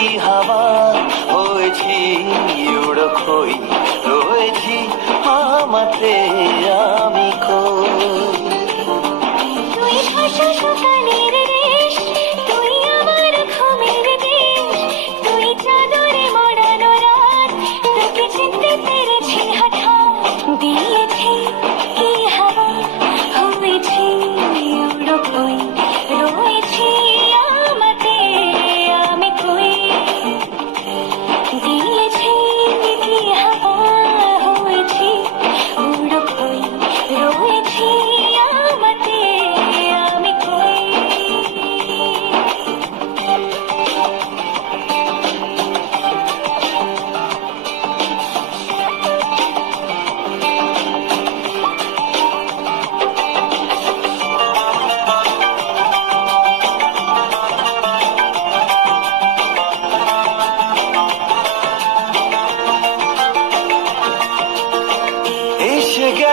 কি হাওয়া হয়েছি উড়ো কই রয়েছি আমাতে আমি কই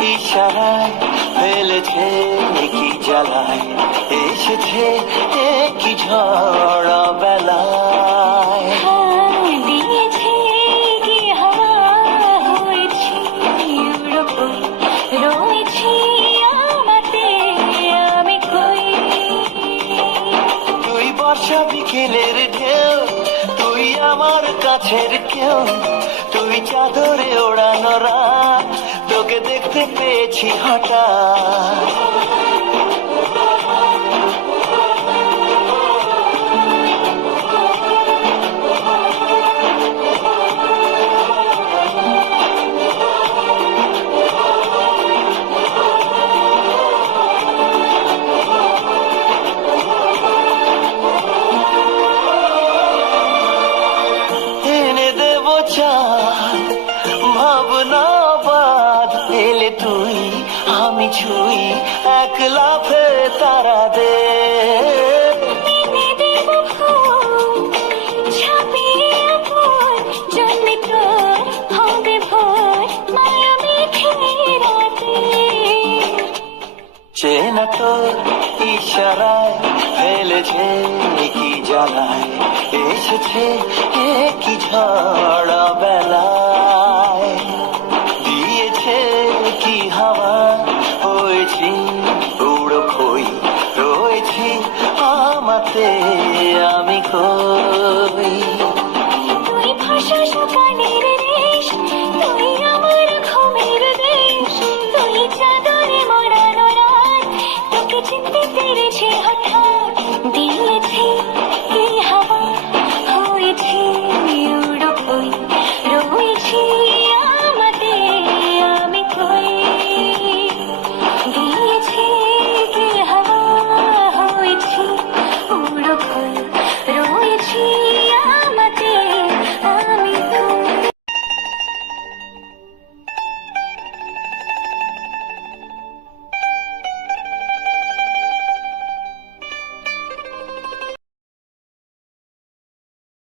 ইশারায় ফেলেছে কি জ্বালায় এসেছে কি ঝড় বেলায়। তুই বর্ষা বিকেলের ঢেউ তুই আমার কাছের কেউ তুই চাদরে ওড়ানো তোকে দেখতে পেয়েছি হঠাৎ। আমি ছুই এক লাফে তারা দে চেনা তোর ইশারায় ফেলেছে কি জ্বালায় এসেছে কি ঝড় আমাতে আমি কই?